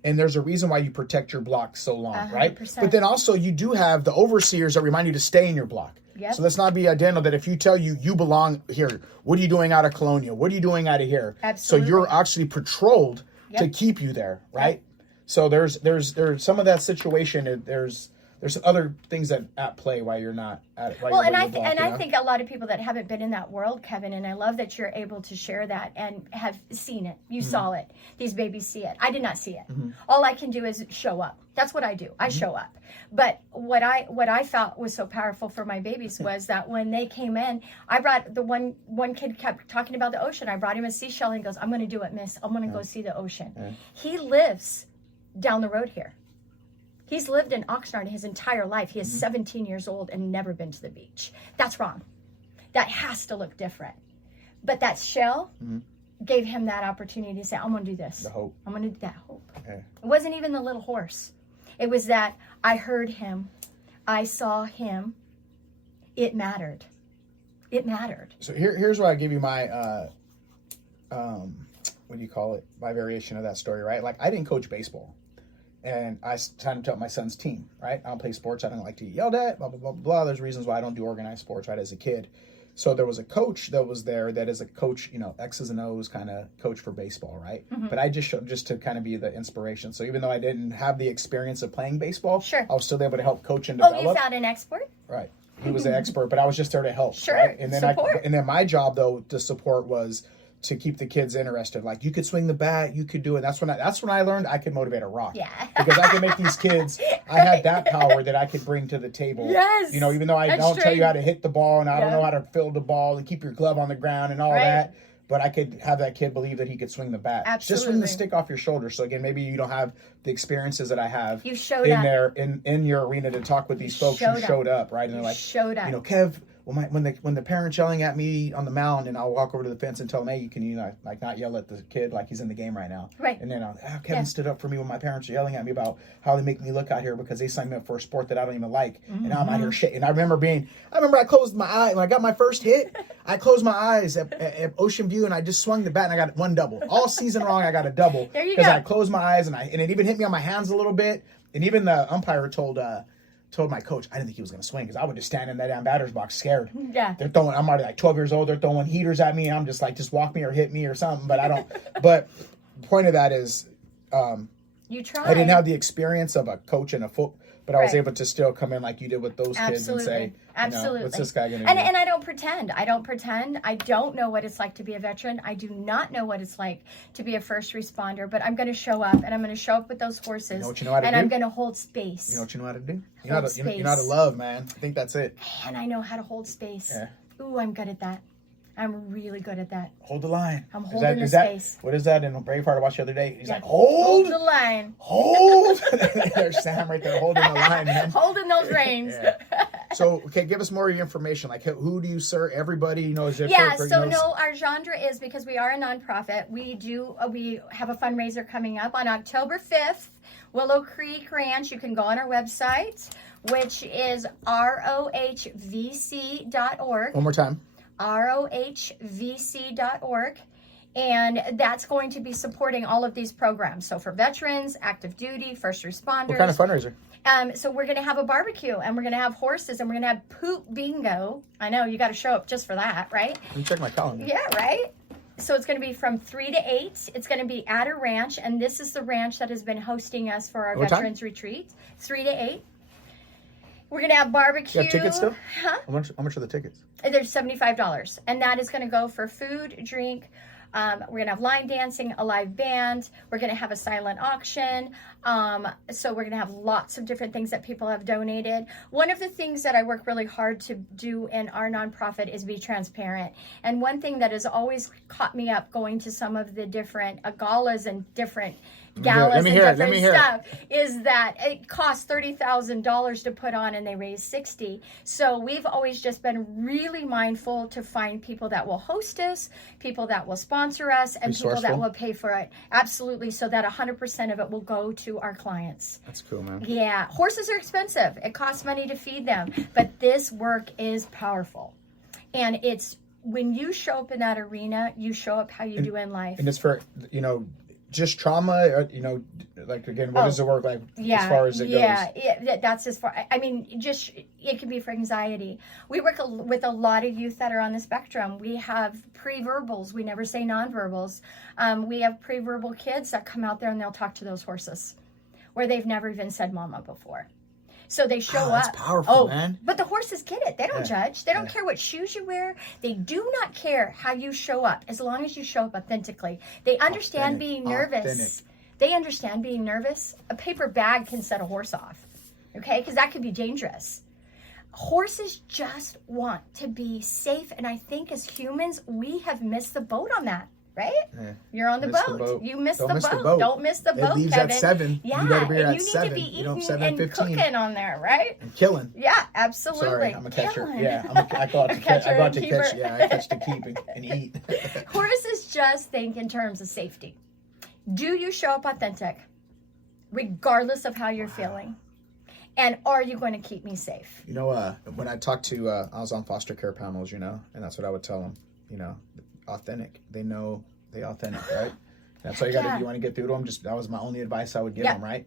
and there's a reason why you protect your block so long, 100%. right? But then also you do have the overseers that remind you to stay in your block. Yep. So let's not be identical that if you tell you belong here, what are you doing out of Colonial? What are you doing out of here? Absolutely. So you're actually patrolled to keep you there, right? Yep. So there's some of that situation. There's other things that at play while you're not at it. Well, I think a lot of people that haven't been in that world, Kevin, and I love that you're able to share that and have seen it. You saw it. These babies see it. I did not see it. All I can do is show up. That's what I do. I show up. But what I felt was so powerful for my babies was that when they came in, I brought the one kid kept talking about the ocean. I brought him a seashell and he goes, "I'm going to do it, miss. I'm going to go see the ocean." He lives down the road here. He's lived in Oxnard his entire life. He is 17 years old and never been to the beach. That's wrong. That has to look different. But that shell gave him that opportunity to say, I'm going to do this. The hope. I'm going to do that hope. Okay. It wasn't even the little horse. It was that I heard him. I saw him. It mattered. It mattered. So here's where I give you my, what do you call it? My variation of that story, right? Like I didn't coach baseball. And I signed up my son's team, right? I don't play sports. I don't like to get yelled at, blah, blah, blah, blah. There's reasons why I don't do organized sports, right, as a kid. So there was a coach that was there that is a coach, X's and O's kind of coach for baseball, right? But I just showed just to kind of be the inspiration. So even though I didn't have the experience of playing baseball, sure, I was still able to help coach and develop. Oh, you found an expert? Right. He was an expert, but I was just there to help. Sure. Right? And then support. And then my job though to support was to keep the kids interested. Like you could swing the bat, you could do it. That's when I learned I could motivate a rock. Yeah. Because I could make these kids, I had that power that I could bring to the table. Yes. Even though I don't tell you how to hit the ball and I don't know how to field the ball and keep your glove on the ground and all that. But I could have that kid believe that he could swing the bat. Absolutely. Just swing the stick off your shoulder. So again, maybe you don't have the experiences that I have. You showed in up. there in your arena to talk with these folks who showed up, right? And they're like, showed up. Kev, well, when the parents yelling at me on the mound, and I'll walk over to the fence and tell them, hey, can you not yell at the kid like he's in the game right now? Right. And then Kevin stood up for me when my parents are yelling at me about how they make me look out here because they signed me up for a sport that I don't even like, and now I'm out here shit. And I remember I closed my eye when I got my first hit. I closed my eyes at Ocean View, and I just swung the bat, and I got one double. All season long, I got a double because I closed my eyes, and it even hit me on my hands a little bit. And even the umpire told my coach, I didn't think he was going to swing because I would just stand in that damn batter's box scared. Yeah. I'm already like 12 years old. They're throwing heaters at me, and I'm just like, just walk me or hit me or something. But I don't. But the point of that is, you try. I didn't have the experience of a coach and a foot, but I was able to still come in like you did with those kids and say, absolutely, what's this guy going to do? And I don't pretend. I don't know what it's like to be a veteran. I do not know what it's like to be a first responder, but I'm going to show up, and I'm going to show up with those horses. You know what you know how to do? I'm going to hold space. You know what you know how to do? You know how to love, man. I think that's it. And I know how to hold space. Yeah. Ooh, I'm good at that. I'm really good at that. Hold the line. I'm holding the space. What is that in Braveheart I watched the other day? He's like, hold the line. Hold. There's Sam right there holding the line, man. Holding those reins. Yeah. So, okay, give us more of your information. Like, who do you serve? Everybody knows. Our genre is, because we are a nonprofit, we have a fundraiser coming up on October 5th, Willow Creek Ranch. You can go on our website, which is rohvc.org. One more time. rohvc.org, and that's going to be supporting all of these programs. So for veterans, active duty, first responders. What kind of fundraiser? So we're going to have a barbecue, and we're going to have horses, and we're going to have poop bingo. I know, you got to show up just for that, right? Let me check my calendar. Yeah, right? So it's going to be from 3 to 8. It's going to be at a ranch, and this is the ranch that has been hosting us for our veterans retreat. 3 to 8. We're going to have barbecue. You have tickets still? Huh? How much are the tickets? They're $75, and that is going to go for food, drink. We're going to have line dancing, a live band. We're going to have a silent auction. So we're going to have lots of different things that people have donated. One of the things that I work really hard to do in our nonprofit is be transparent. And one thing that has always caught me up going to some of the different galas and different galas and different stuff is that it costs $30,000 to put on, and they raise $60,000. So we've always just been really mindful to find people that will host us, people that will sponsor us, and people that will pay for it. Absolutely, so that 100% of it will go to our clients. That's cool, man. Yeah, horses are expensive. It costs money to feed them, but this work is powerful. And it's when you show up in that arena, you show up how you do in life. And it's for, just trauma, or, like, again, what does it work like as far as it goes? Yeah, that's as far. I mean, just it can be for anxiety. We work with a lot of youth that are on the spectrum. We have pre-verbals. We never say non-verbals. We have pre-verbal kids that come out there and they'll talk to those horses, where they've never even said mama before. So they show up. That's powerful, man. But the horses get it. They don't judge. They don't care what shoes you wear. They do not care how you show up, as long as you show up authentically. They understand being nervous. They understand being nervous. A paper bag can set a horse off, okay? Because that could be dangerous. Horses just want to be safe, and I think as humans, we have missed the boat on that. Right? Yeah. You're on the boat. You missed the boat. Don't miss the boat, leaves Kevin. At 7. Yeah, you better be and at you need 7. to be eating and 15. Cooking on there, right? And killing. Yeah, absolutely. Sorry, I'm a catcher. Killing. Yeah, I go out to catch. I got to catch. Yeah, I catch to keep and eat. Horses just think in terms of safety. Do you show up authentic, regardless of how you're feeling? And are you going to keep me safe? When I talked to, I was on foster care panels, and that's what I would tell them. Authentic. They know. They authentic, right? That's all you got to do. You want to get through to them. That was my only advice I would give them, right?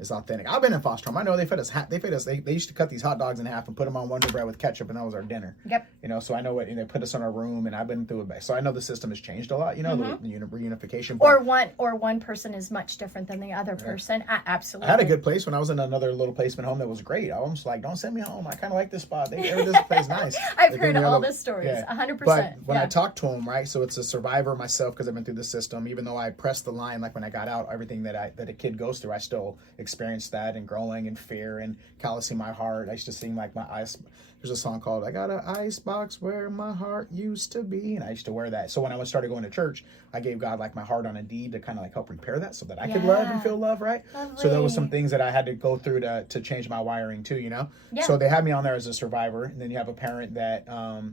It's authentic. I've been in foster home. I know they fed us. They used to cut these hot dogs in half and put them on Wonder Bread with ketchup, and that was our dinner. Yep. So I know what. They put us in our room, and I've been through it. So I know the system has changed a lot. The reunification. Or one person is much different than the other person. Absolutely. I had a good place when I was in another little placement home that was great. I was like, don't send me home. I kind of like this spot. This place nice. I've heard all the stories. 100%. But when I talk to them, right? So it's a survivor myself because I've been through the system. Even though I pressed the line, like when I got out, everything that a kid goes through, I still experienced that and growing in fear and callousing my heart. I used to sing like my eyes. There's a song called "I Got an Ice Box Where My Heart Used to Be," and I used to wear that. So when I started going to church, I gave God like my heart on a deed to kind of like help repair that, so that I could love and feel love, right? Lovely. So there was some things that I had to go through to change my wiring too, you know. Yeah. So they had me on there as a survivor, and then you have a parent that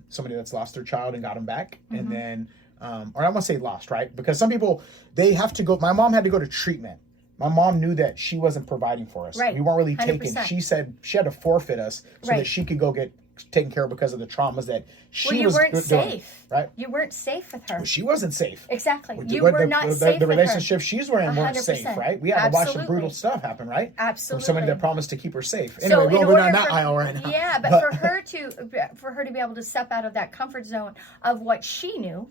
somebody that's lost their child and got them back, and then or I want to say lost, right? Because some people, they have to go. My mom had to go to treatment. My mom knew that she wasn't providing for us. Right. We weren't really 100%. taken. She said she had to forfeit us so that she could go get taken care of because of the traumas that she was doing. Safe. Right? You weren't safe with her. Well, she wasn't safe. Exactly. You were not safe The with relationship she's weren't 100%. safe, right? We had to watch some brutal stuff happen, right? Absolutely. From somebody that promised to keep her safe. So Anyway, we're on that aisle right now. Yeah, but for her to be able to step out of that comfort zone of what she knew,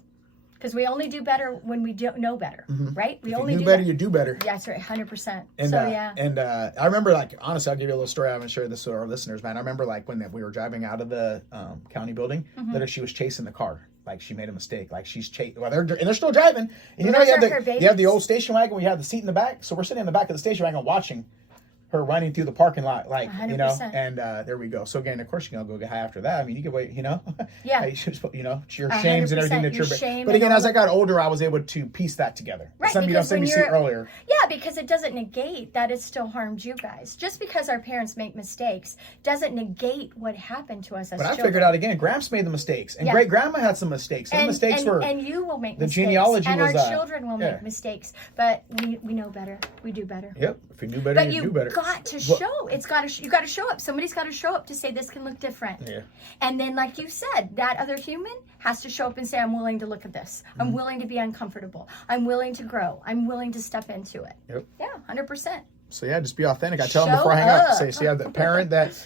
because we only do better when we don't know better, right? We only do better, that. you do better. That's right, 100%. And, so yeah. And I remember, like, honestly, I'll give you a little story. I haven't shared this with our listeners, man. I remember, like, when we were driving out of the county building, that she was chasing the car. Like, she made a mistake. Like, she's chasing. Well, they're still driving. And you know, you have the old station wagon. We have the seat in the back. So we're sitting in the back of the station wagon watching her running through the parking lot, like, 100%. you know, and there we go. So again, of course, you're gonna go get high after that. I mean, you can wait, you know. Yeah. You know, your shames and everything that shame. But again, as I got older, I was able to piece that together. Right, Something you don't see earlier. Yeah, because it doesn't negate that it still harmed you guys. Just because our parents make mistakes doesn't negate what happened to us as children. But I figured out again, Gramps made the mistakes, and great grandma had some mistakes. And the mistakes were, and you will make the mistakes. genealogy and was, our children will make mistakes. But we know better. We do better. Yep. If you knew better, but you do better. But you got to show. You got to show up. Somebody's got to show up to say this can look different. Yeah. And then, like you said, that other human has to show up and say, I'm willing to look at this. I'm willing to be uncomfortable. I'm willing to grow. I'm willing to step into it. Yep. Yeah, 100%. So yeah, just be authentic. I tell them before I hang up. Say, so yeah, the parent that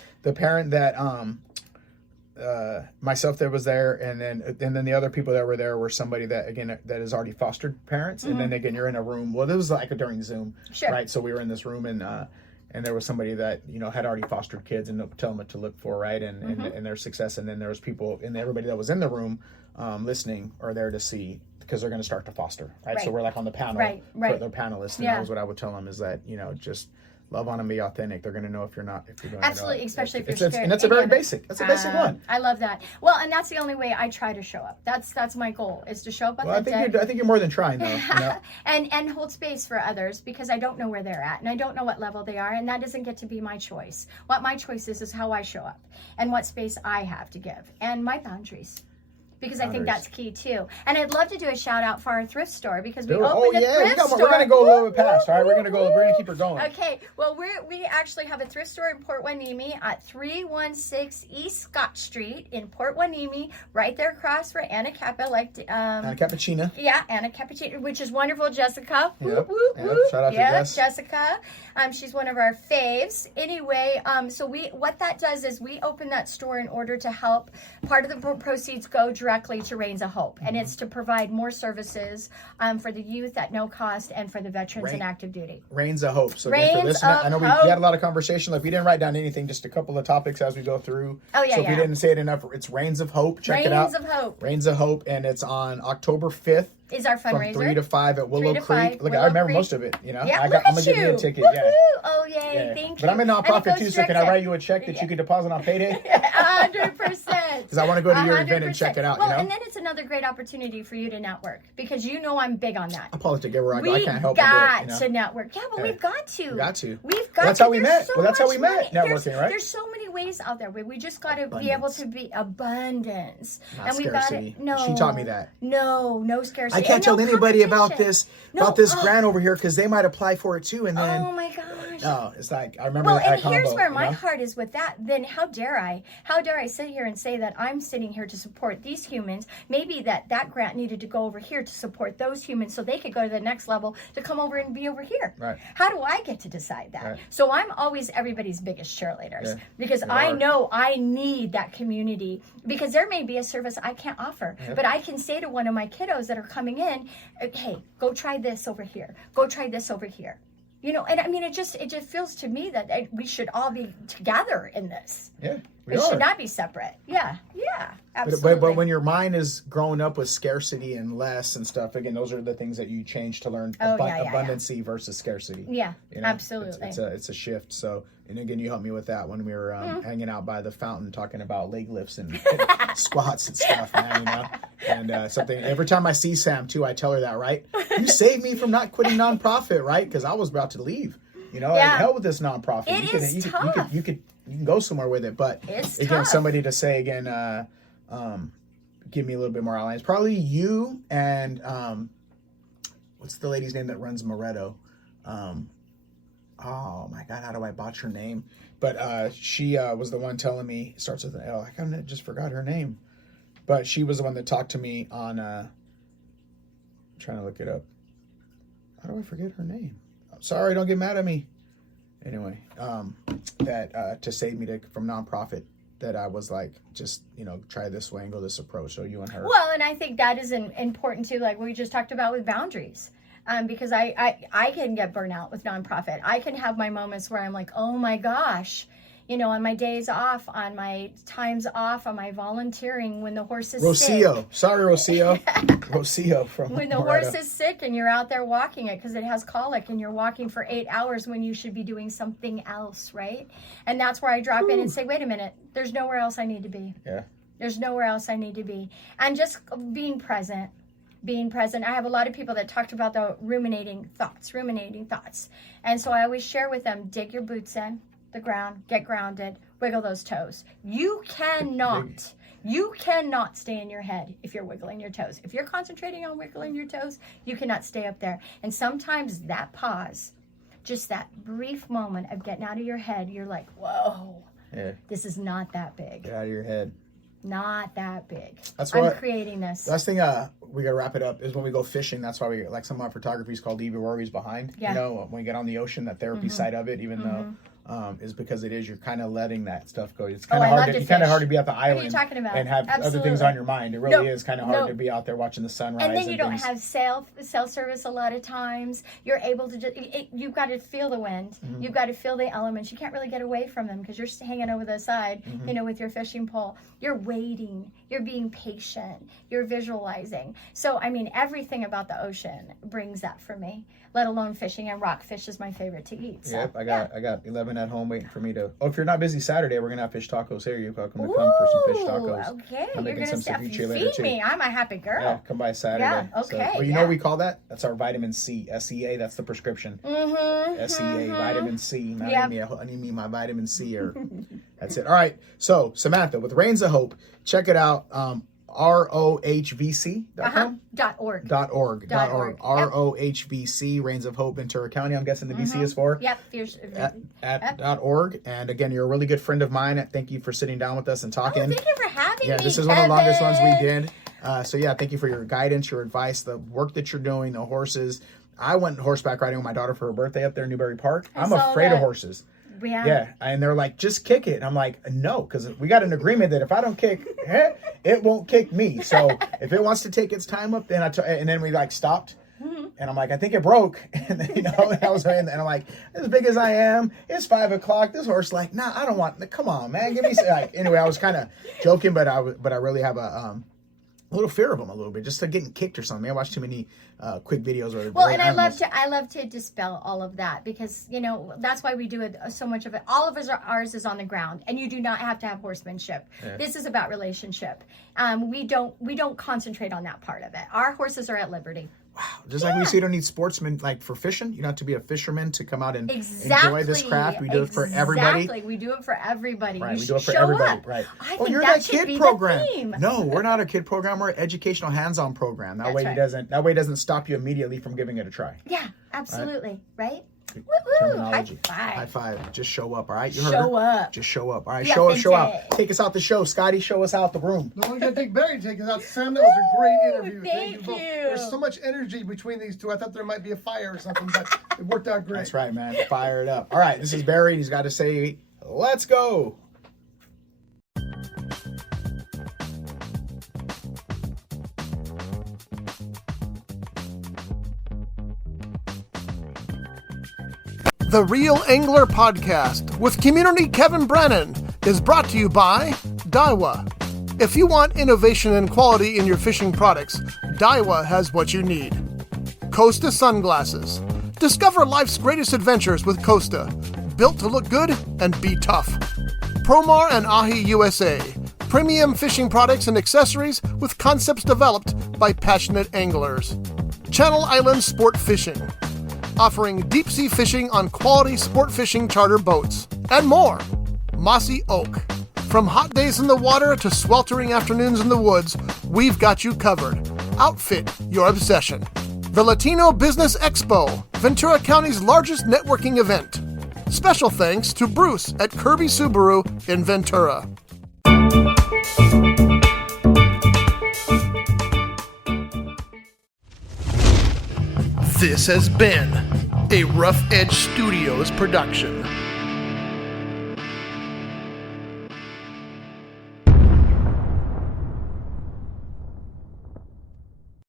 myself that was there, and then the other people that were there were somebody that, again, that has already fostered parents, and then again, you're in a room. Well, this was like during Zoom, right? So we were in this room, and there was somebody that, you know, had already fostered kids and tell them what to look for, right? And their success. And then there was people, and everybody that was in the room listening or there to see, because they're going to start to foster, right? So we're like on the panel, for the panelists, and that was what I would tell them is that, you know, just love on and be authentic. They're going to know if you're doing absolutely, especially if you're scared. And that's a very basic. That's a basic one. I love that. Well, and that's the only way I try to show up. That's my goal, is to show up authentic. Well, I think you're more than trying, though. You know? and hold space for others, because I don't know where they're at, and I don't know what level they are, and that doesn't get to be my choice. What my choice is how I show up and what space I have to give and my boundaries. Because I think that's key too. And I'd love to do a shout out for our thrift store, because we opened a thrift store. We're going to go a little bit past, all right? We're going to keep her going. Okay. Well, we actually have a thrift store in Port Hueneme at 316 East Scott Street in Port Hueneme, right there across where Anna Kappa Anna Cappuccina. Yeah, Anna Cappuccina, which is wonderful. Jessica. Yep. Shout out to Jess. Jessica. She's one of our faves. Anyway, so what that does is we open that store in order to help. Part of the proceeds go directly to Reins of Hope, and it's to provide more services for the youth at no cost and for the veterans in active duty. Reins of Hope. So I know we had a lot of conversation. Like, we didn't write down anything, just a couple of topics as we go through. Oh yeah. So if we didn't say it enough, it's Reins of Hope. Check it out. Reins of Hope. Reins of Hope, and it's on October 5th. Is our fundraiser. From 3 to 5 at Willow Creek. Look, I remember most of it, you know. Yeah, I'm going to give you a ticket. Yeah. Oh, yay. Yeah. Thank you. But I'm a nonprofit too, so can I write you a check that you can deposit on payday? 100%. Because I want to go to your event and check it out. Well, you know? and then it's another great opportunity for you to network, because you know I'm big on that. I politics everywhere I go. I can't help but do it. We've got to network. Yeah, but we've got to. We've got to. That's how we met. Well, that's how we met, networking, right? There's so many ways out there. We just got to be able to be abundance. Not scarcity. She taught me that. No scarcity. I can't tell anybody about this grant over here, because they might apply for it too, and then oh my gosh. No, it's like, I remember that and here's combo, where my heart is with that. Then how dare I sit here and say that I'm sitting here to support these humans? Maybe that grant needed to go over here to support those humans, so they could go to the next level to come over and be over here. Right. How do I get to decide that? Right. So I'm always everybody's biggest cheerleaders, because I know I need that community, because there may be a service I can't offer, but I can say to one of my kiddos that are coming in, hey, go try this over here. Go try this over here. You know, and I mean, it just feels to me that we should all be together in this. Yeah. It should not be separate. Yeah, absolutely. But when your mind is growing up with scarcity and less and stuff, again, those are the things that you change to learn abundancy versus scarcity. Yeah, absolutely. It's a shift. So, and again, you helped me with that when we were hanging out by the fountain talking about leg lifts and squats and stuff, man, you know? And something, every time I see Sam too, I tell her that, right? You saved me from not quitting nonprofit, right? Because I was about to leave. You know, hell with this nonprofit. You can go somewhere with it, but it's again, tough. somebody to say again, give me a little bit more outlines. Probably you and what's the lady's name that runs Moretto? Oh my God, how do I botch her name? But she was the one telling me, it starts with an L. I kind of just forgot her name, but she was the one that talked to me on. I'm trying to look it up. How do I forget her name? Sorry, don't get mad at me. Anyway, that to save me from nonprofit, that I was like, just, you know, try this way and go this approach. So you and her. Well, and I think that is important too, like what we just talked about with boundaries. Because I can get burnout with nonprofit. I can have my moments where I'm like, oh my gosh, you know, on my days off, on my times off, on my volunteering, when the horse is sick. Sorry, Rocio. Rocio from when the Moretto. horse is sick and you're out there walking it because it has colic and you're walking for 8 hours when you should be doing something else, right? And that's where I drop in and say, wait a minute, there's nowhere else I need to be. Yeah. There's nowhere else I need to be. And just being present. I have a lot of people that talked about the ruminating thoughts. And so I always share with them, dig your boots in the ground, get grounded, wiggle those toes. You cannot stay in your head if you're wiggling your toes. If you're concentrating on wiggling your toes, you cannot stay up there. And sometimes that pause, just that brief moment of getting out of your head, you're like, whoa, this is not that big. Get out of your head. Not that big. I'm creating this. Last thing we gotta wrap it up is when we go fishing. That's why we like some of my photography is called Leave Your Worries Behind. Yeah. You know, when we get on the ocean, that therapy side of it, even though is because you're kind of letting that stuff go. It's kind of hard. It's kind of hard to be at the island. What are you talking about? And have other things on your mind. It really is kind of hard to be out there watching the sunrise. And then you don't have cell service a lot of times. You're able to just you've got to feel the wind. You've got to feel the elements. You can't really get away from them because you're hanging over the side, you know, with your fishing pole. You're waiting. You're being patient. You're visualizing. So I mean, everything about the ocean brings that for me. Let alone fishing, and rockfish is my favorite to eat. So, yep, I got 11 at home waiting for me to. Oh, if you're not busy Saturday, we're gonna have fish tacos here. You're welcome to come for some fish tacos. Okay, I'm you're making some gonna ceviche feed me. I'm a happy girl. Yeah, come by Saturday. Yeah, okay. Well, you know what we call that? That's our vitamin C, SEA. That's the prescription. SEA, vitamin C. I need me my vitamin C, or that's it. All right. So Samantha, with Reins of Hope, check it out. ROHVC.com? .org. ROHVC, Reins of Hope, Ventura County. I'm guessing the VC is for? Yep. At .org. And again, you're a really good friend of mine. Thank you for sitting down with us and talking. Thank you for having me, this is one of the longest ones we did. So thank you for your guidance, your advice, the work that you're doing, the horses. I went horseback riding with my daughter for her birthday up there in Newberry Park. I'm afraid of horses. Yeah, and they're like, just kick it. And I'm like, no, because we got an agreement that if I don't kick, it won't kick me. So if it wants to take its time up, then and then we like stopped, and I'm like, I think it broke, and then, and I was and I'm like, as big as I am, it's 5 o'clock. This horse like, nah, I don't want. Come on, man, give me. Anyway, I was kind of joking, but I really have a little fear of them a little bit, just to getting kicked or something. I watch too many quick videos. And I love to dispel all of that, because that's why we do it. So much of it, all of ours is on the ground, and you do not have to have horsemanship. This is about relationship. We don't concentrate on that part of it. Our horses are at liberty. Wow. Just like we see, don't need sportsmen like for fishing. You don't have to be a fisherman to come out and enjoy this craft. We do it for everybody. Exactly. We do it for everybody. Right. We do it for everybody. Up. Right. I think you're that kid program. No, we're not a kid program. We're an educational hands-on program. That way it doesn't stop you immediately from giving it a try. Yeah, absolutely. Right? Terminology. High five. Just show up, all right? You show up. Just show up. All right, show out. Take us out the show. Scotty, show us out the room. No, we're going to take Barry to take us out. Sam, that was a great interview. Thank you. There's so much energy between these two. I thought there might be a fire or something, but it worked out great. That's right, man. Fire it up. All right, this is Barry. He's got to say, let's go. The Real Angler Podcast with community Kevin Brennan is brought to you by Daiwa. If you want innovation and quality in your fishing products, Daiwa has what you need. Costa Sunglasses. Discover life's greatest adventures with Costa. Built to look good and be tough. Promar and Ahi USA. Premium fishing products and accessories with concepts developed by passionate anglers. Channel Island Sport Fishing. Offering deep-sea fishing on quality sport fishing charter boats. And more. Mossy Oak. From hot days in the water to sweltering afternoons in the woods, we've got you covered. Outfit your obsession. The Latino Business Expo, Ventura County's largest networking event. Special thanks to Bruce at Kirby Subaru in Ventura. This has been a Rough Edge Studios production.